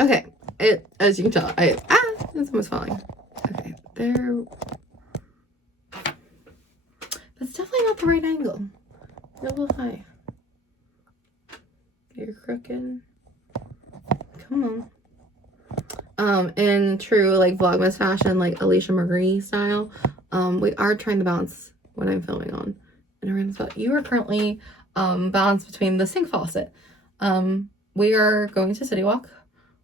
Okay, as you can tell, it's almost falling. Okay, there. That's definitely not the right angle. You're a little high. You're crooked. Come on. In true like Vlogmas fashion, like Alicia Marie style, we are trying to balance what I'm filming on. And around the spot. You are currently balanced between the sink faucet. We are going to Citywalk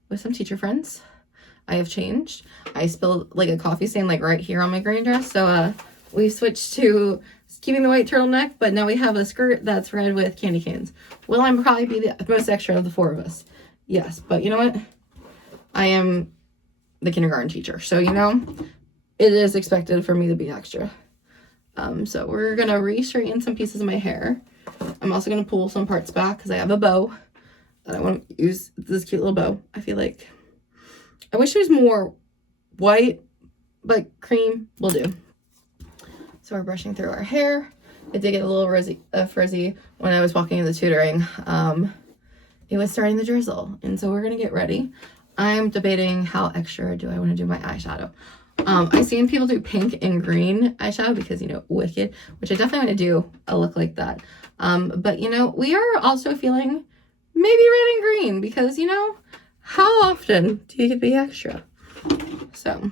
with some teacher friends. I have changed. I spilled like a coffee stain like right here on my green dress, so we switched to keeping the white turtleneck, but now we have a skirt that's red with candy canes. Will I probably be the most extra of the four of us? Yes, but you know what? I am the kindergarten teacher, so you know, it is expected for me to be extra. So we're gonna re-straighten some pieces of my hair. I'm also gonna pull some parts back because I have a bow that I want to use. This cute little bow. I feel like I wish it was more white, but cream will do. So we're brushing through our hair. It did get a little frizzy when I was walking in the tutoring. It was starting to drizzle, and so we're gonna get ready. I'm debating how extra do I want to do my eyeshadow. I've seen people do pink and green eyeshadow because, you know, wicked, which I definitely want to do a look like that. But, you know, we are also feeling maybe red and green because, you know, how often do you get to be extra? So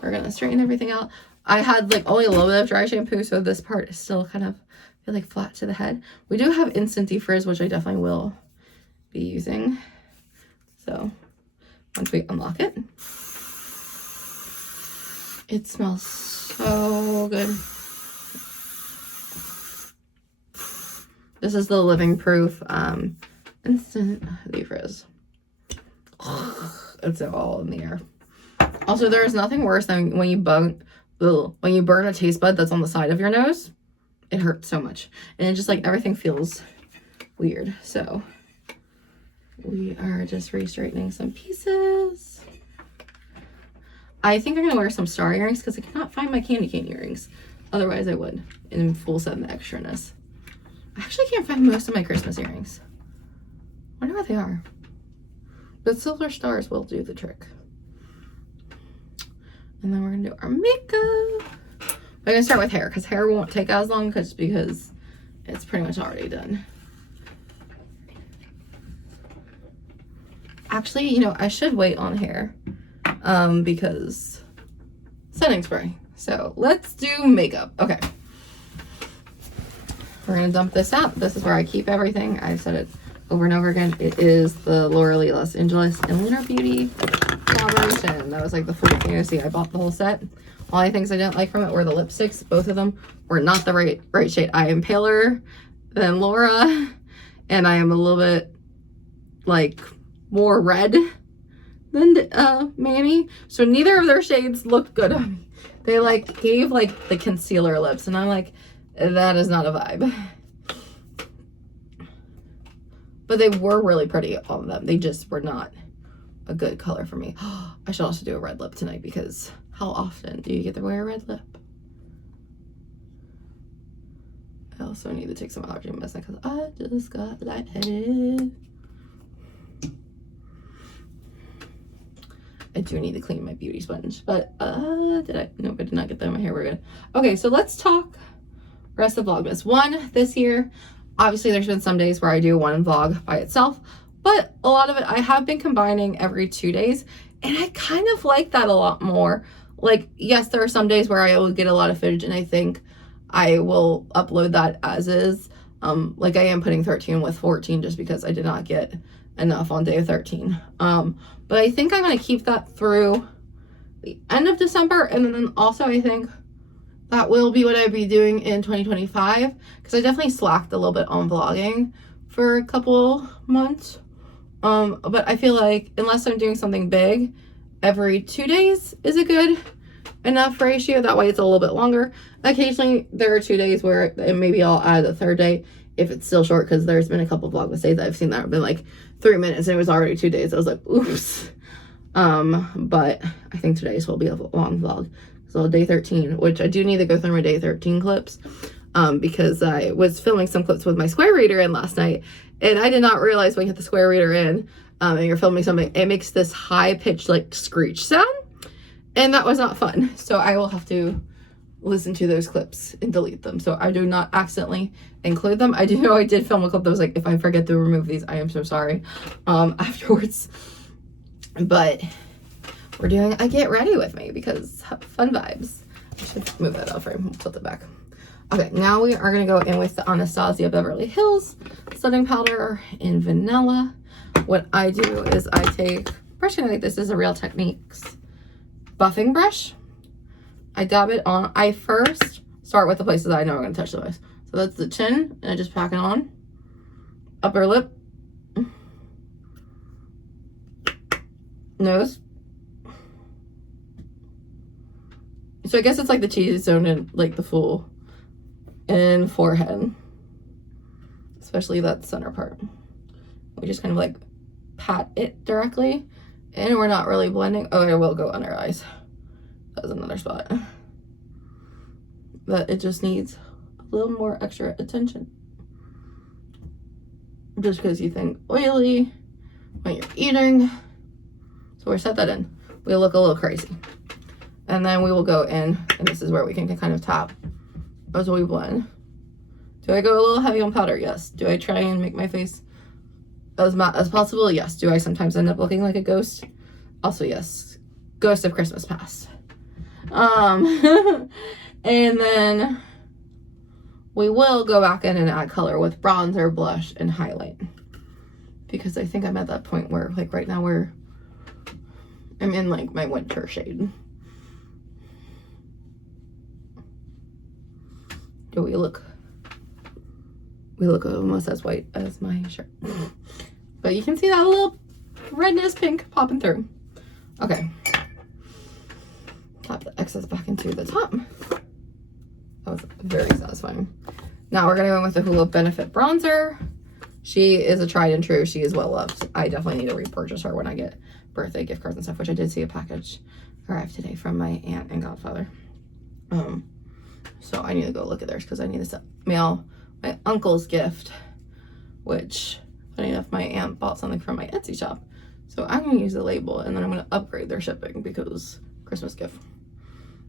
we're going to straighten everything out. I had like only a little bit of dry shampoo, so this part is still kind of feel like flat to the head. We do have instant defrizz, which I definitely will be using. So once we unlock it, it smells so good. This is the living proof instant defrizz. It's all in the air. Also, there is nothing worse than when you burn a taste bud that's on the side of your nose. It hurts so much, and it just like everything feels weird. So we are just re-straightening some pieces. I think I'm gonna wear some star earrings because I cannot find my candy cane earrings. Otherwise I would, in full set and extraness. I actually can't find most of my Christmas earrings. I wonder what they are. But silver stars will do the trick. And then we're gonna do our makeup. We're gonna start with hair because hair won't take as long because it's pretty much already done. Actually, you know, I should wait on hair because setting spray. So let's do makeup. Okay. We're gonna dump this out. This is where I keep everything. I've said it over and over again. It is the Laura Lee Los Angeles and Lunar Beauty collaboration. That was like the first thing I see. I bought the whole set. Only things I didn't like from it were the lipsticks. Both of them were not the right shade. I am paler than Laura, and I am a little bit like more red than Manny. So neither of their shades looked good on me. They like gave like the concealer lips, and I'm like, that is not a vibe. But they were really pretty on them. They just were not a good color for me. I should also do a red lip tonight because how often do you get to wear a red lip? I also need to take some allergy medicine because I just got lightheaded. I do need to clean my beauty sponge, but did I? Nope, I did not get that in my hair. We're good. Okay, so let's talk rest of Vlogmas. One, this year, obviously there's been some days where I do one vlog by itself, but a lot of it I have been combining every 2 days, and I kind of like that a lot more. Like, yes, there are some days where I will get a lot of footage, and I think I will upload that as is. Like I am putting 13 with 14 just because I did not get enough on day 13. But I think I'm going to keep that through the end of December, and then also I think that will be what I'd be doing in 2025 because I definitely slacked a little bit on vlogging for a couple months. But I feel like unless I'm doing something big, every 2 days is a good enough ratio. That way it's a little bit longer. Occasionally there are 2 days where maybe I'll add a third day if it's still short, because there's been a couple Vlogmas days that I've seen that have been like 3 minutes and it was already 2 days. I was like, oops. But I think today's will be a long vlog. So day 13, which I do need to go through my day 13 clips, because I was filming some clips with my square reader in last night, and I did not realize when you hit the square reader in, and you're filming something, it makes this high-pitched like screech sound, and that was not fun. So I will have to listen to those clips and delete them, so I do not accidentally include them. I do know I did film a clip that was like, if I forget to remove these, I am so sorry, afterwards. But we're doing a get ready with me because fun vibes. I should move that out frame, tilt it back. Okay, now we are going to go in with the Anastasia Beverly Hills setting powder in vanilla. What I do is I take brushing like this is a Real Techniques buffing brush. I dab it on. I first start with the places that I know I'm going to touch the most. So that's the chin, and I just pack it on. Upper lip. Nose. So I guess it's like the cheese zone and like the full and forehead, especially that center part. We just kind of like pat it directly, and we're not really blending. Oh, I will go under eyes. That's another spot, but it just needs a little more extra attention. Just because you think oily when you're eating. So we set that in. We look a little crazy. And then we will go in, and this is where we can kind of tap as we blend. Do I go a little heavy on powder? Yes. Do I try and make my face as matte as possible? Yes. Do I sometimes end up looking like a ghost? Also, yes. Ghost of Christmas Past. And then we will go back in and add color with bronzer, blush, and highlight. Because I think I'm at that point where, like, right now I'm in, like, my winter shade. Do we look almost as white as my shirt. But you can see that little redness pink popping through. Okay. Tap the excess back into the top. That was very satisfying. Now we're gonna go in with the Hula Benefit bronzer. She is a tried and true. She is well loved. I definitely need to repurchase her when I get birthday gift cards and stuff, which I did see a package arrive today from my aunt and godfather. So I need to go look at theirs because I need to mail my uncle's gift, which, funny enough, my aunt bought something from my Etsy shop. So I'm going to use the label, and then I'm going to upgrade their shipping because Christmas gift.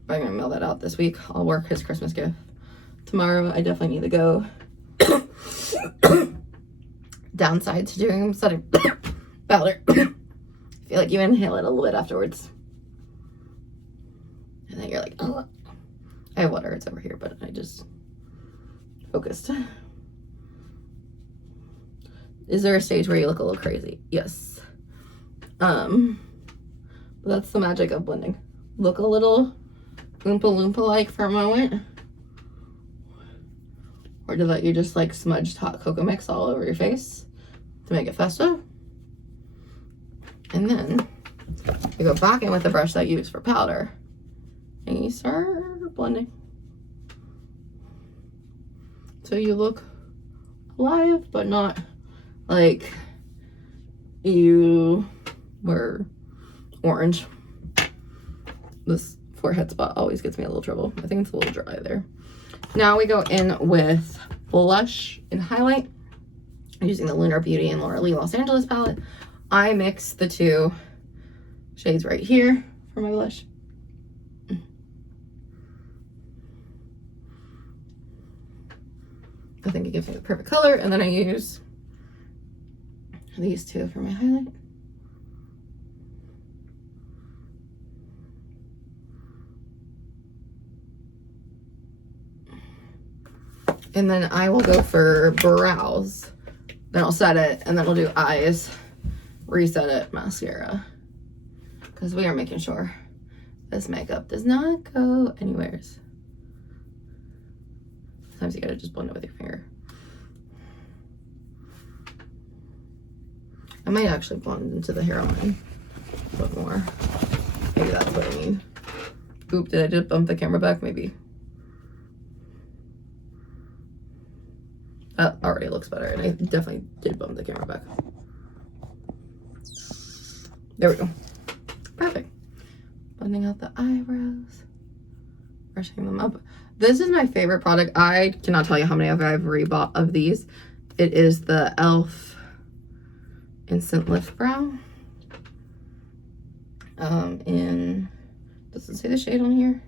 But I'm going to mail that out this week. I'll work his Christmas gift. Tomorrow, I definitely need to go downside to doing setting powder. I feel like you inhale it a little bit afterwards. And then you're like, oh. I have water, it's over here, but I just focused. Is there a stage where you look a little crazy? Yes. But that's the magic of blending. Look a little Oompa Loompa-like for a moment. Or to let you just like smudged hot cocoa mix all over your face to make it festive. And then you go back in with the brush that you use for powder. And you start blending. So you look alive, but not like you were orange. This forehead spot always gets me a little trouble. I think it's a little dry there. Now we go in with blush and highlight. I'm using the Lunar Beauty and Laura Lee Los Angeles palette. I mix the two shades right here for my blush. I think it gives me the perfect color, and then I use these two for my highlight. And then I will go for brows. Then I'll set it, and then I'll do eyes, reset it, mascara. Because we are making sure this makeup does not go anywheres. Sometimes you gotta just blend it with your finger. I might actually blend into the hairline a bit more. Maybe that's what I need. Oop, did I just bump the camera back? Maybe. That already looks better, and I definitely did bump the camera back. There we go. Perfect. Blending out the eyebrows. Brushing them up. This is my favorite product. I cannot tell you how many I've rebought of these. It is the e.l.f. Instant Lift Brow. Does it say the shade on here?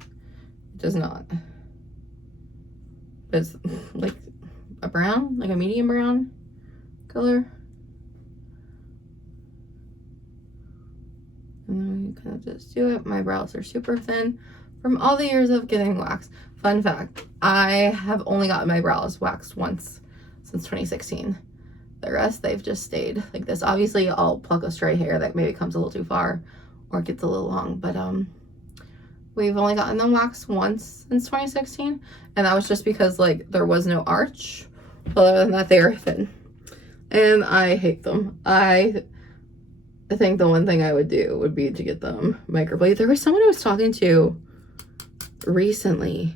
It does not. It's like a brown, like a medium brown color. And then you kind of just do it. My brows are super thin from all the years of getting waxed. Fun fact, I have only gotten my brows waxed once since 2016. The rest, they've just stayed like this. Obviously, I'll pluck a stray hair that maybe comes a little too far or gets a little long, but we've only gotten them waxed once since 2016, and that was just because like there was no arch. Other than that, they are thin, and I hate them. I think the one thing I would do would be to get them microbladed. There was someone I was talking to recently,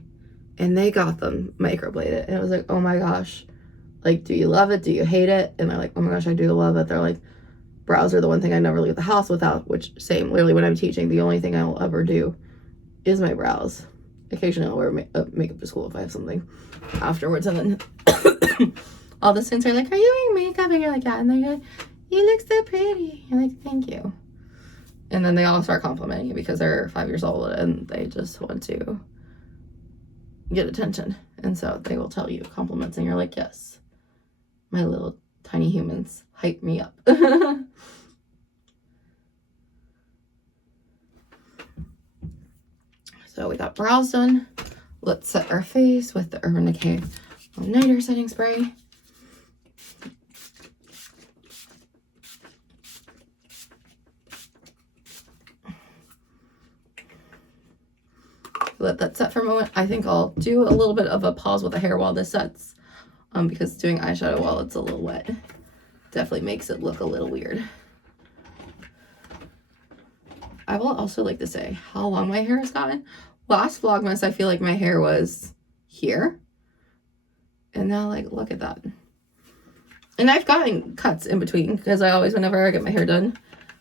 and they got them microbladed, and I was like, oh my gosh, like, do you love it? Do you hate it? And they're like, oh my gosh, I do love it. They're like, brows are the one thing I never leave the house without, which same, literally when I'm teaching, the only thing I'll ever do is my brows. Occasionally I'll wear makeup to school if I have something afterwards, and then all the students are like, are you wearing makeup? And you're like, yeah. And they're like, you look so pretty. I'm like, thank you. And then they all start complimenting you because they're 5 years old and they just want to get attention. And so they will tell you compliments, and you're like, yes, my little tiny humans hype me up. So we got brows done. Let's set our face with the Urban Decay Nighter Setting Spray. Let that set for a moment. I think I'll do a little bit of a pause with the hair while this sets, because doing eyeshadow while it's a little wet definitely makes it look a little weird. I will also like to say how long my hair has gotten. Last Vlogmas, I feel like my hair was here. And now, like, look at that. And I've gotten cuts in between, because I always, whenever I get my hair done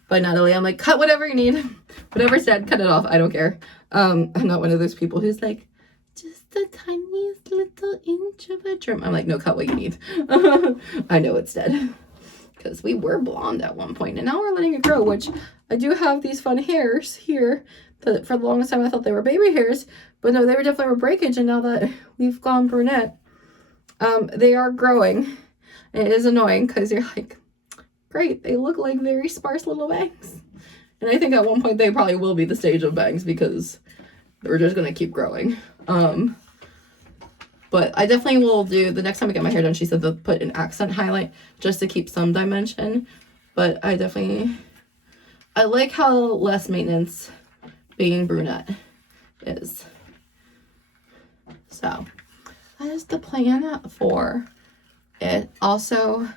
by Natalie, I'm like, cut whatever you need. Whatever's dead, cut it off. I don't care. I'm not one of those people who's like, just the tiniest little inch of a trim. I'm like, no, cut what you need. I know it's dead. Because we were blonde at one point, and now we're letting it grow, which I do have these fun hairs here that for the longest time I thought they were baby hairs, but no, they were definitely breakage, and now that we've gone brunette, they are growing. And it is annoying because you're like, great, they look like very sparse little bangs. And I think at one point they probably will be the stage of bangs because they're just going to keep growing. But I definitely will do, the next time I get my hair done, she said to put an accent highlight just to keep some dimension. But I like how less maintenance being brunette is. So that is the plan for it. Also,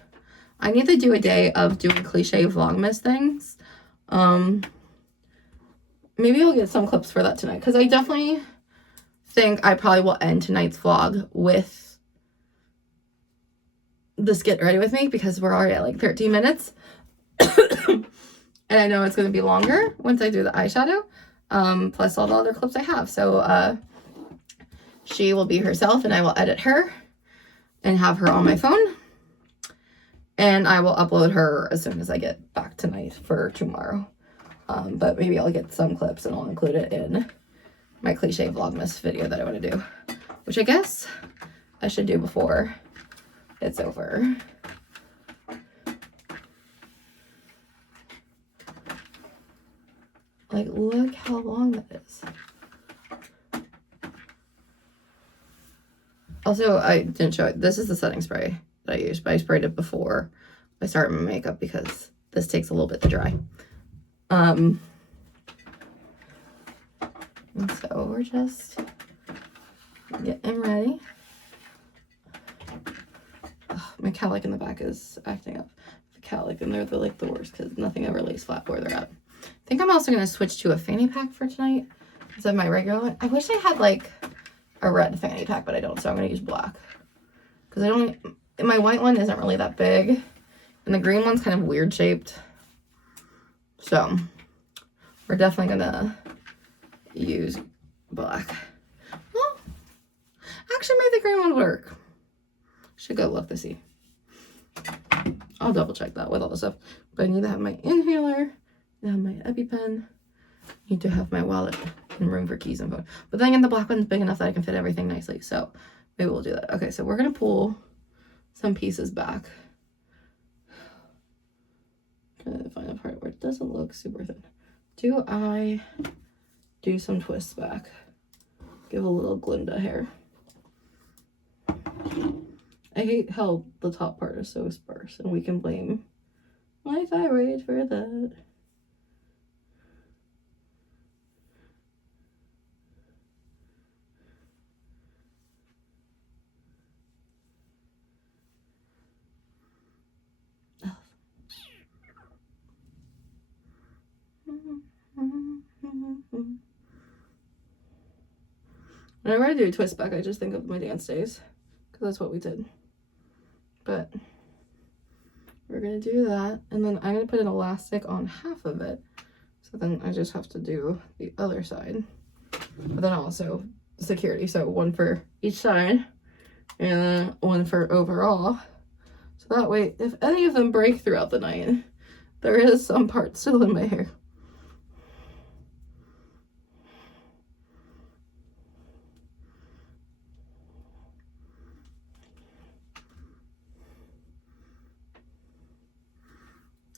I need to do a day of doing cliche Vlogmas things. Maybe I'll get some clips for that tonight, because I definitely think I probably will end tonight's vlog with this Get Ready With Me, because we're already at like 13 minutes. And I know it's going to be longer once I do the eyeshadow, plus all the other clips I have. So she will be herself, and I will edit her and have her on my phone. And I will upload her as soon as I get back tonight for tomorrow. But maybe I'll get some clips and I'll include it in my cliche Vlogmas video that I want to do, which I guess I should do before it's over. Like, look how long that is. Also, I didn't show it. This is the setting spray that I used, but I sprayed it before I started my makeup because this takes a little bit to dry. And so we're just getting ready. Oh, my cowlick in the back is acting up. The cowlick, and they're like the worst because nothing ever lays flat where they're at. I think I'm also going to switch to a fanny pack for tonight instead of my regular one. I wish I had like a red fanny pack, but I don't, so I'm going to use black. Because I don't, my white one isn't really that big, and the green one's kind of weird shaped. So we're definitely going to use black. Well, actually maybe the green one would work. Should go look to see. I'll double check that with all the stuff. But I need to have my inhaler, I have my EpiPen, need to have my wallet and room for keys and phone. But then again, the black one's big enough that I can fit everything nicely. So maybe we'll do that. Okay, so we're gonna pull some pieces back. Trying to find a part where it doesn't look super thin. Do I do some twists back? Give a little Glinda hair. I hate how the top part is so sparse, and we can blame my thyroid for that. Whenever I do a twist back, I just think of my dance days, because that's what we did. But we're gonna do that, and then I'm gonna put an elastic on half of it, so then I just have to do the other side. But then also security, so one for each side, and then one for overall. So that way, if any of them break throughout the night, there is some part still in my hair.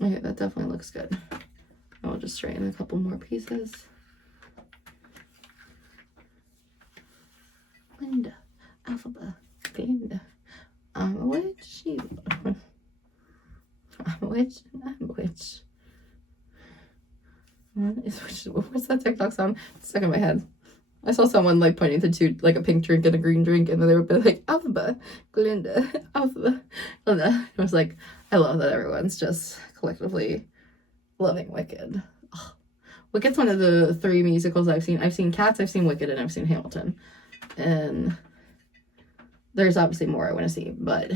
Okay, that definitely looks good. I'll just straighten a couple more pieces. Linda, Alphaba, Glinda. I'm a witch, you are. I'm a witch, I'm a witch. What's that TikTok song? It's stuck in my head. I saw someone like pointing to two, like a pink drink and a green drink, and then they would be like, Alphaba, Glinda, Alphaba, Glinda. I was like, I love that everyone's just collectively loving Wicked. Oh. Wicked's one of the 3 musicals I've seen. I've seen Cats, I've seen Wicked, and I've seen Hamilton. And there's obviously more I want to see, but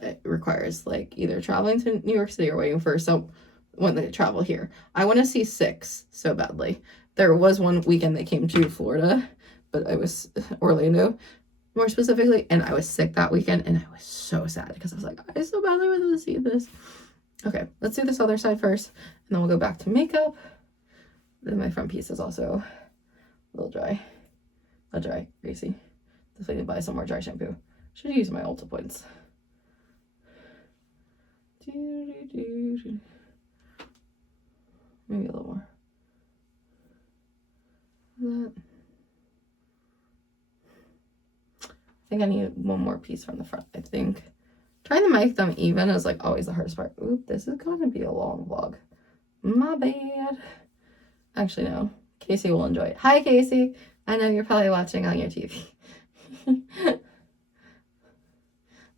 it requires like either traveling to New York City or waiting for when they travel here. I want to see 6 so badly. There was one weekend they came to Florida, but I was Orlando more specifically, and I was sick that weekend, and I was so sad because I was like, I so badly wanted to see this. Okay, let's do this other side first, and then we'll go back to makeup. Then my front piece is also a little dry. Not dry, greasy. Definitely need to buy some more dry shampoo. Should use my Ulta points. Maybe a little more. That. I think I need one more piece from the front, I think. Trying to make them even is like always the hardest part. Oop, this is going to be a long vlog. My bad. Actually, no. Casey will enjoy it. Hi, Casey. I know you're probably watching on your TV.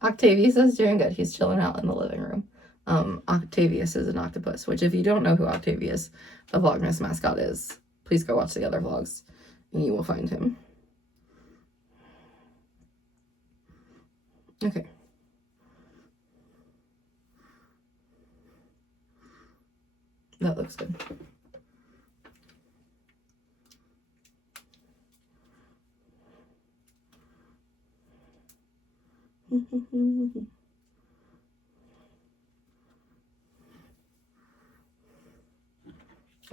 Octavius is doing good. He's chilling out in the living room. Octavius is an octopus, which if you don't know who Octavius, the Vlogmas mascot, is, please go watch the other vlogs and you will find him. Okay. That looks good.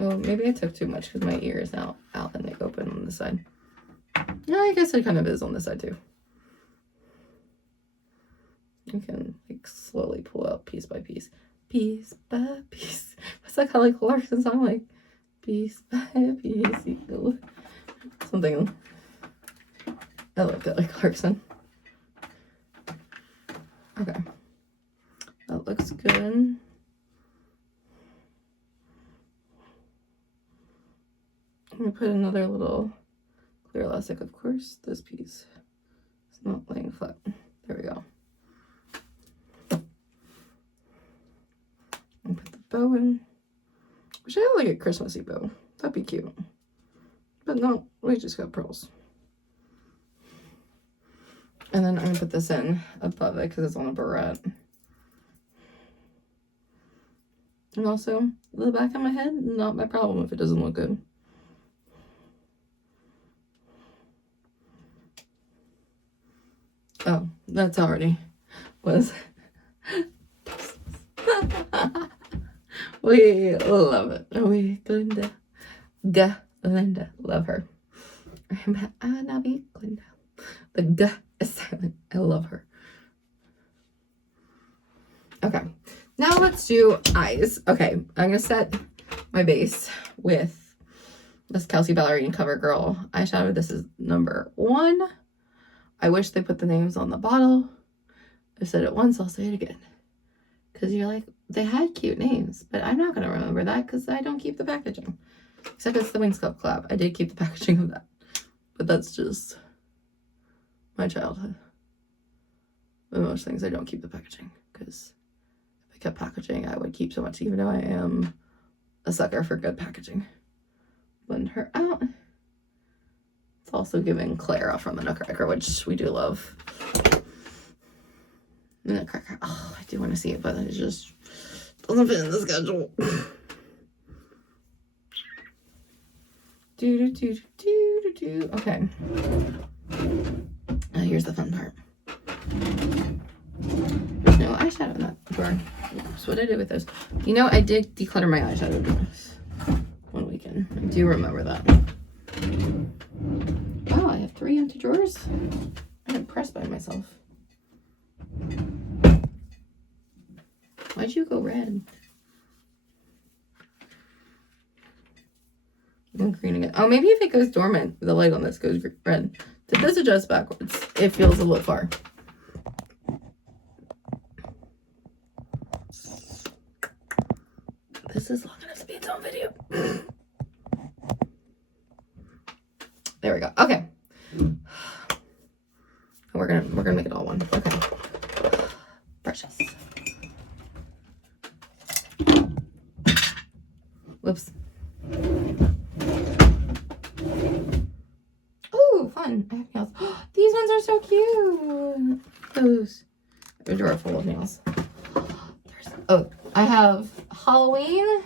Oh, maybe I took too much because my ear is now out and they open on the side. Yeah, I guess it kind of is on this side too. You can like slowly pull out piece by piece. Piece by piece. What's that Kelly Clarkson song like? Piece by piece. Something. I like Kelly Clarkson. Okay. That looks good. I'm going to put another little clear elastic. Of course, this piece is not laying flat. There we go. And put the bow in. Wish I had like a Christmassy bow. That'd be cute. But no, we just got pearls. And then I'm going to put this in above it because it's on a barrette. And also, the back of my head, not my problem if it doesn't look good. Oh, that's already was We love it. We Glinda. Glinda. Love her. I'm Nabi Glinda. The G is silent. I love her. Okay. Now let's do eyes. Okay. I'm going to set my base with this Kelsey Ballerina CoverGirl eyeshadow. This is number 1. I wish they put the names on the bottle. I said it once, I'll say it again. Because you're like, they had cute names, but I'm not going to remember that because I don't keep the packaging. Except it's the Wings Club collab. I did keep the packaging of that. But that's just my childhood. With most things, I don't keep the packaging. Because if I kept packaging, I would keep so much, even though I am a sucker for good packaging. Blend her out. It's also giving Clara from the Nutcracker, which we do love. The Nutcracker. Oh, I do want to see it, but it just doesn't fit in the schedule. Okay. Here's the fun part. There's no eyeshadow in that drawer. That's what I did with those. You know, I did declutter my eyeshadow drawers one weekend. I do remember that. Wow, I have 3 empty drawers. I'm impressed by myself. Why'd you go red? I'm green again. Oh, maybe if it goes dormant, the light on this goes red. Did this adjust backwards? It feels a little far. This is long enough to be its own video. There we go. Okay. We're gonna make it all one. Okay. Precious. Whoops. Oh, fun. I have nails. These ones are so cute. Those. A drawer full of nails. Oh, I have Halloween.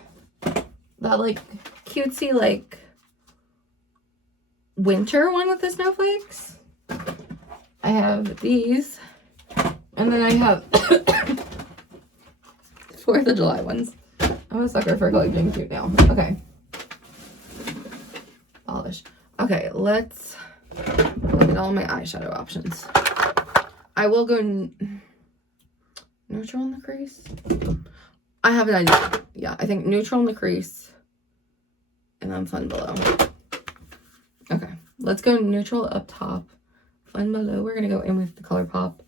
That like cutesy like winter one with the snowflakes. I have these. And then I have 4th of July ones. I'm a sucker for collecting cute now. Okay. Polish. Okay, let's look at all my eyeshadow options. I will go neutral in the crease. I have an idea. Yeah, I think neutral in the crease. And then fun below. Okay, let's go neutral up top. Fun below. We're going to go in with the ColourPop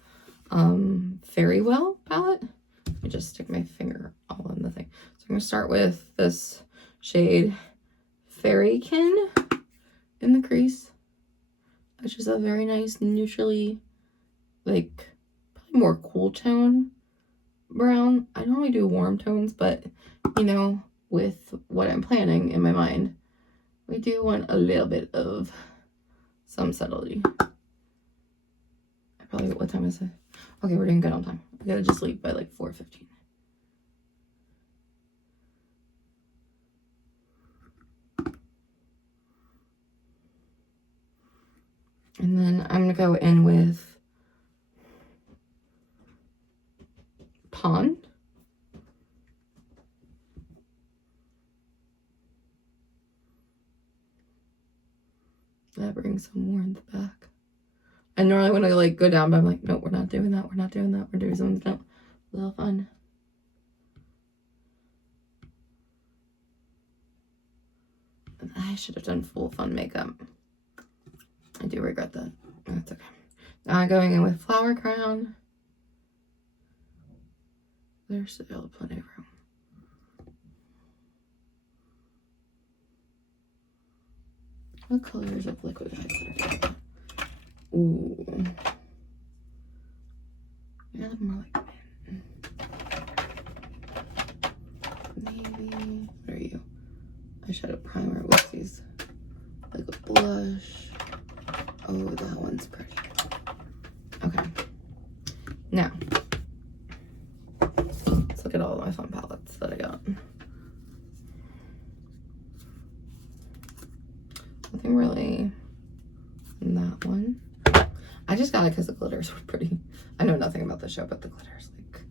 Fairy Well palette. Let me just stick my finger all in the thing. So I'm going to start with this shade Fairykin in the crease, which is a very nice neutrally, like, probably more cool tone brown. I normally do warm tones, but, you know, with what I'm planning in my mind, we do want a little bit of some subtlety. What time is it? Okay, we're doing good on time. I gotta just leave by like 4:15. And then I'm gonna go in with Pond. That brings some warmth back. And normally when I like go down, but I'm like, no, we're not doing that. We're not doing that. We're doing something a little fun. And I should have done full fun makeup. I do regret that. That's okay. Now I'm going in with Flower Crown. There's still plenty of room. What colors of liquid highlighter? Ooh. Yeah, more like maybe. What are you? Eyeshadow primer with these like a blush. Oh, that one's pretty. Okay. Now, let's look at all my fun palettes that I got. Nothing really in that one. I just got it because the glitters were pretty. I know nothing about the show, but the glitters, like,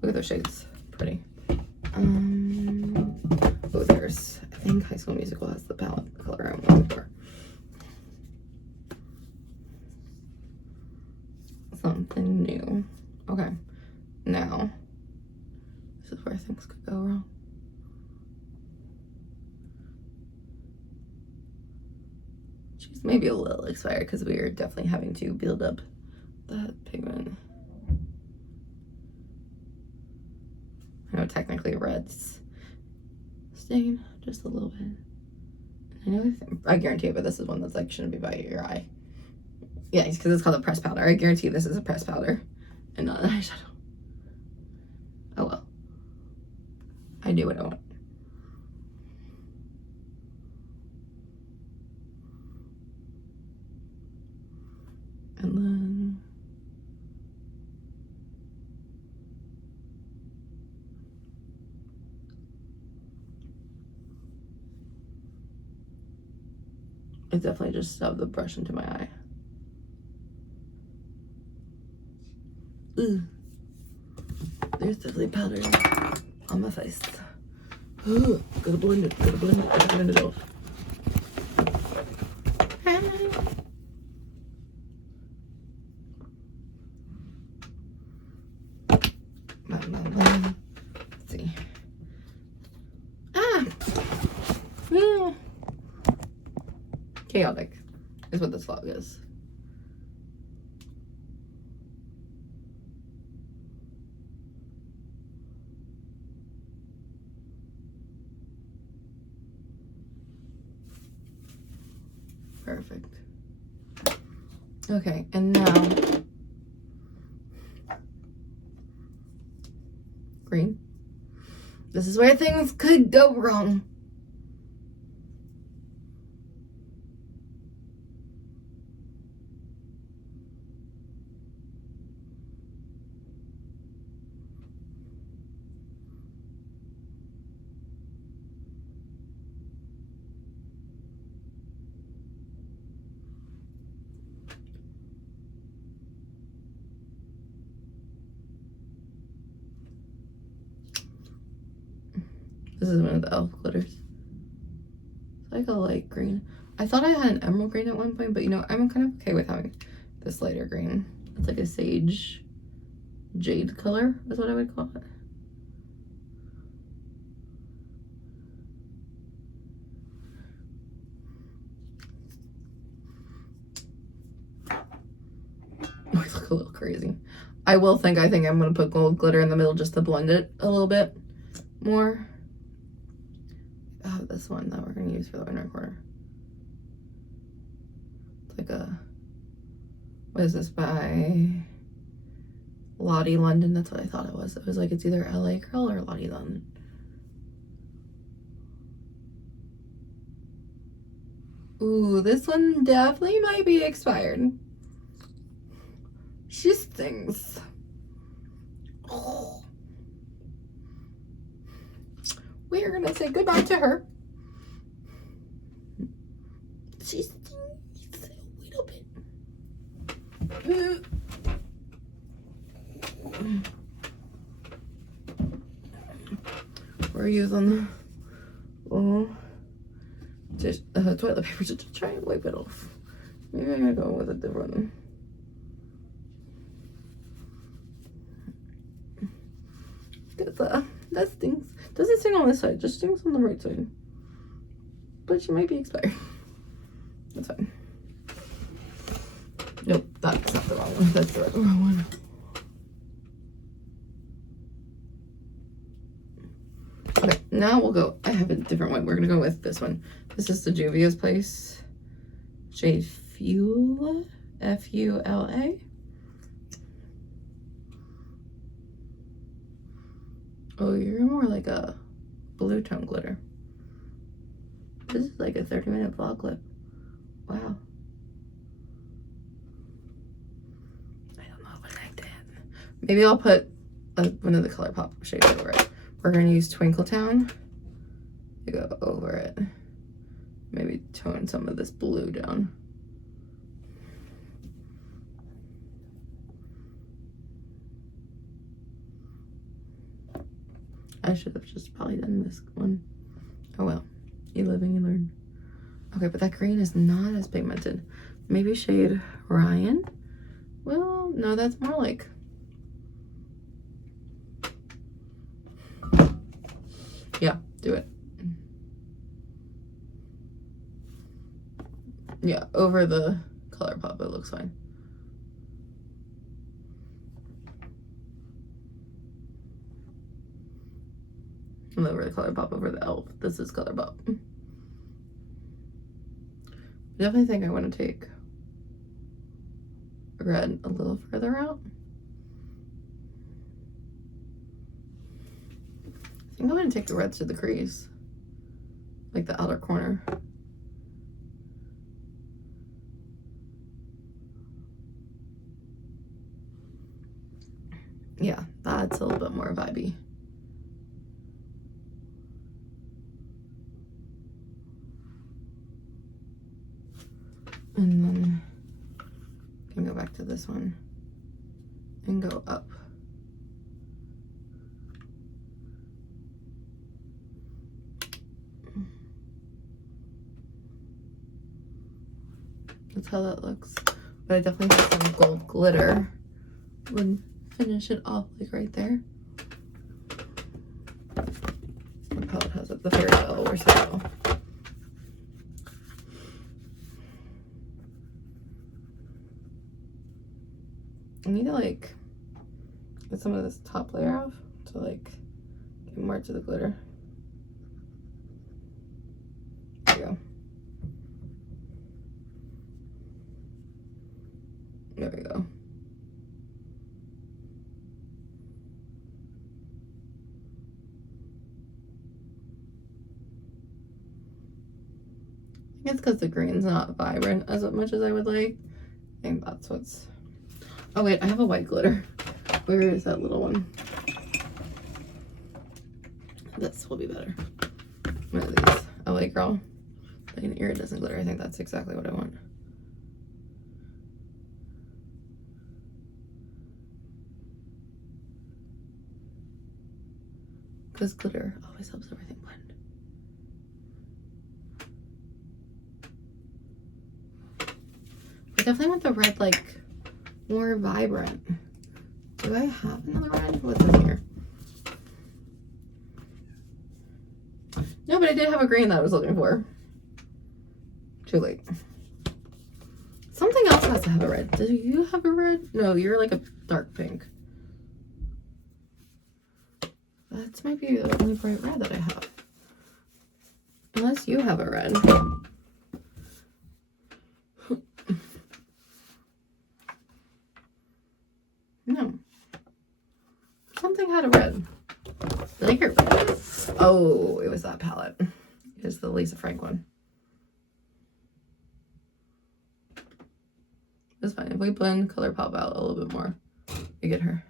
look at those shades. Pretty. think High School Musical has the palette color I'm looking for. Something new. Okay, now this is where things could go wrong. She's maybe a little expired because we are definitely having to build up that pigment. I know technically red's stain just a little bit. I guarantee it, but this is one that's like shouldn't be by your eye. Yeah, because it's called a pressed powder. I guarantee this is a pressed powder and not an eyeshadow. Oh well. I do what I want. And then I definitely just stubbed the brush into my eye. Ooh. There's definitely powder on my face. Ooh, gotta blend it, gotta blend it, gotta blend it off. Let's see. Yeah. Chaotic is what this vlog is. Perfect. Okay, and now green. This is where things could go wrong. This is one of the e.l.f. glitters. It's like a light green. I thought I had an emerald green at one point, but you know, I'm kind of okay with having this lighter green. It's like a sage jade color is what I would call it. I look a little crazy. I think I'm gonna put gold glitter in the middle just to blend it a little bit more. Oh, this one that we're gonna use for the inner corner. It's like a, what is this, by Lottie London? That's what I thought it was. It was like, it's either LA Curl or Lottie London. Ooh, this one definitely might be expired. She stings. Oh. We are gonna say goodbye to her. She stings a little bit. We're using the toilet paper to try and wipe it off. Maybe I'm gonna go with a different one. That stings. Doesn't sting on this side, just stings on the right side. But she might be expired. That's fine. Nope, that's not the wrong one. That's the wrong one. Okay, now we'll go. I have a different one. We're gonna go with this one. This is the Juvia's Place shade Fula, F-U-L-A. Oh, you're more like a blue tone glitter. This is like a 30-minute vlog clip. Wow. I don't know if I liked it. Maybe I'll put one of the ColourPop shades over it. We're gonna use Twinkle Town to go over it. Maybe tone some of this blue down. I should have just probably done this one. Oh well. You live and you learn. Okay, but that green is not as pigmented. Maybe shade Ryan. Well, no, that's more like... Yeah, do it. Yeah, over the ColourPop, it looks fine. And over the ColourPop, over the e.l.f. This is ColourPop. I definitely think I want to take red a little further out. I think I'm going to take the red to the crease, like the outer corner. Yeah, that's a little bit more vibey. And then I can go back to this one and go up. That's how that looks. But I definitely think some gold glitter would finish it off, like right there. The palette has it, the fairy tale or so. I need to like get some of this top layer off to like get more to the glitter. There we go. There we go. I think it's because the green's not vibrant as much as I would like. I think that's what's... Oh wait, I have a white glitter. Where is that little one? This will be better. One of these. Oh wait, girl. Like an iridescent glitter. I think that's exactly what I want. Because glitter always helps everything blend. I definitely want the red like more vibrant. Do I have another red? What's in here? No, but I did have a green that I was looking for. Too late. Something else has to have a red. Do you have a red? No, you're like a dark pink. That might be the only bright red that I have. Unless you have a red. No. Something had a red. Did I get rid of it? Oh, it was that palette. It was the Lisa Frank one. It's fine. If we blend ColourPop out a little bit more, we get her.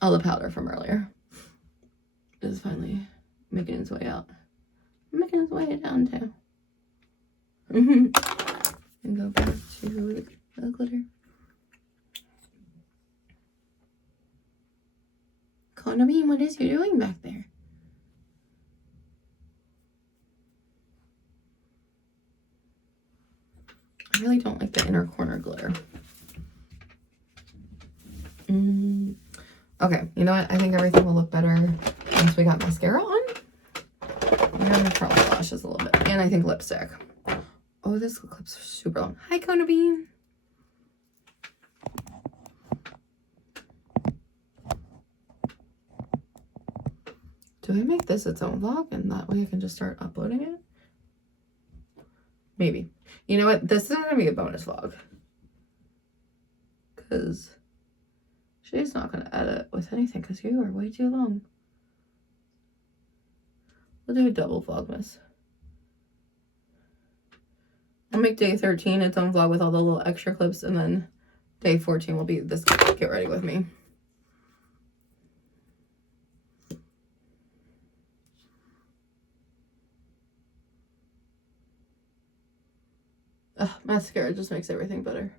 All the powder from earlier is finally making its way out. Making its way down too. And go back to the glitter. Konami, what is you doing back there? I really don't like the inner corner glitter. Okay, you know what? I think everything will look better once we got mascara on. I'm gonna curl my lashes a little bit. And I think lipstick. Oh, this clip's super long. Hi, Kona Bean. Do I make this its own vlog and that way I can just start uploading it? Maybe. You know what? This is going to be a bonus vlog. Because she's not going to edit with anything because you are way too long. We'll do a double Vlogmas. I'll make day 13 its own vlog with all the little extra clips, and then day 14 will be this get ready with me. Ugh, mascara just makes everything better.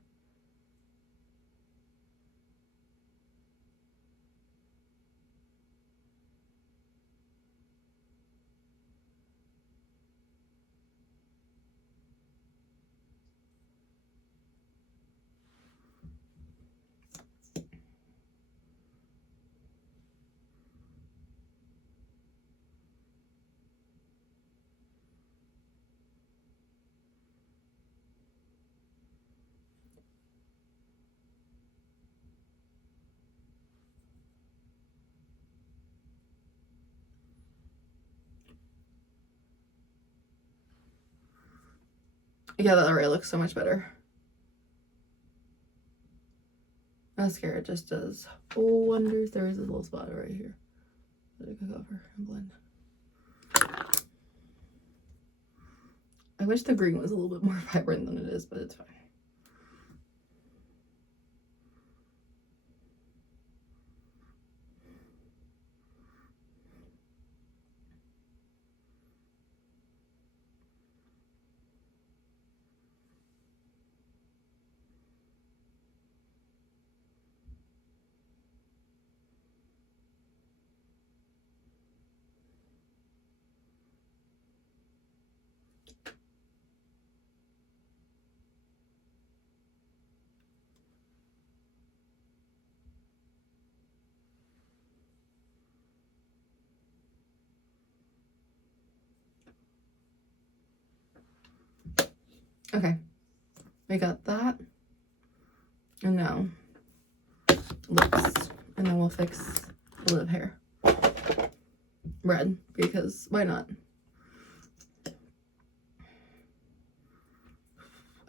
Yeah, that already looks so much better. Mascara just does wonders. There is a little spot right here that I could cover and blend. I wish the green was a little bit more vibrant than it is, but it's fine. Okay, we got that. And now lips. And then we'll fix the lip hair. Red, because why not?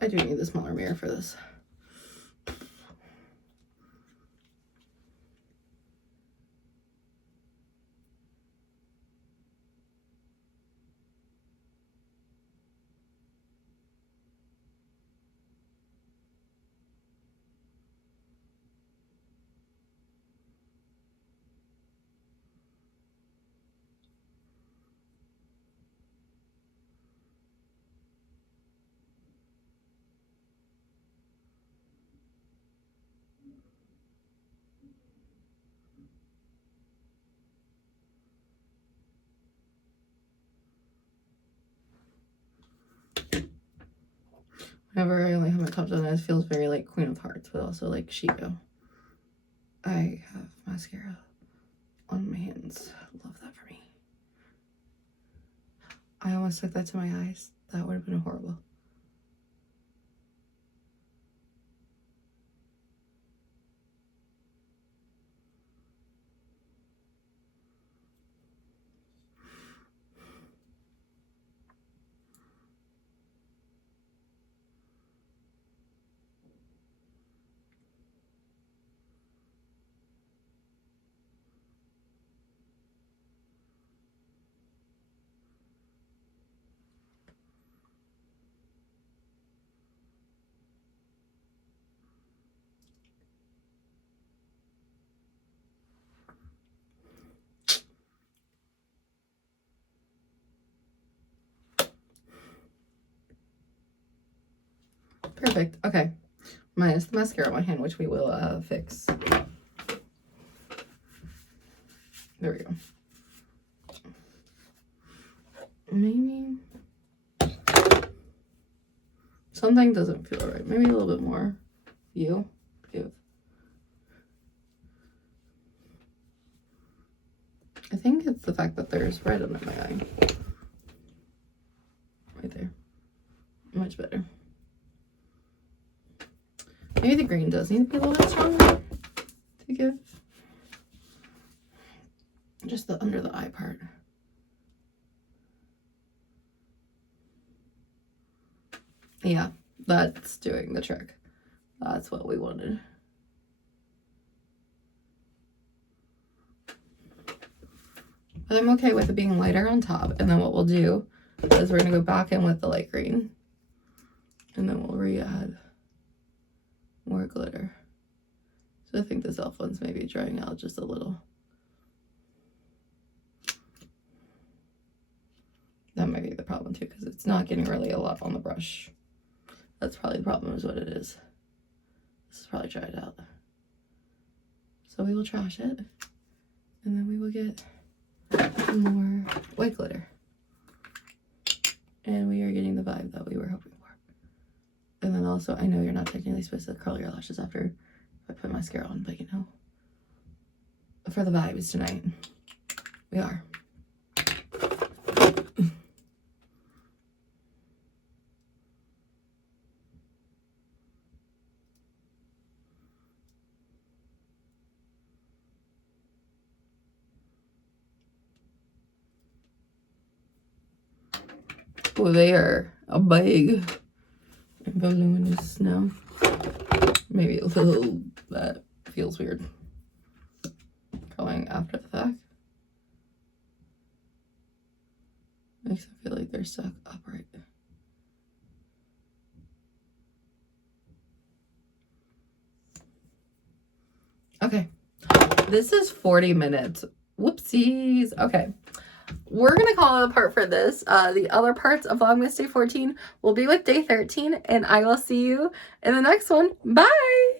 I do need the smaller mirror for this. Whenever I only have my top done, it feels very like Queen of Hearts, but also like Shigo. I have mascara on my hands. Love that for me. I almost took that to my eyes. That would have been horrible. Perfect. Okay. Minus the mascara on my hand, which we will fix. There we go. Maybe something doesn't feel right. Maybe a little bit more. You give. I think it's the fact that there's red under my eye. Right there. Much better. Maybe the green does need to be a little bit stronger to give. Just the under the eye part. Yeah, that's doing the trick. That's what we wanted. But I'm okay with it being lighter on top. And then what we'll do is we're going to go back in with the light green. And then we'll re-add more glitter. So I think this elf one's maybe drying out just a little. That might be the problem too, because it's not getting really a lot on the brush. That's probably the problem, is what it is. This is probably dried out. So we will trash it. And then we will get more white glitter. And we are getting the vibe that we were hoping for. And then also, I know you're not technically supposed to curl your lashes after I put mascara on, but you know, for the vibes tonight, we are. Oh, they are a big. voluminous snow. Maybe a little, that feels weird going after the fact. Makes it feel like they're stuck upright. Okay, this is 40 minutes. Whoopsies. Okay, we're gonna call it a part for this. The other parts of Vlogmas Day 14 will be with Day 13, and I will see you in the next one. Bye!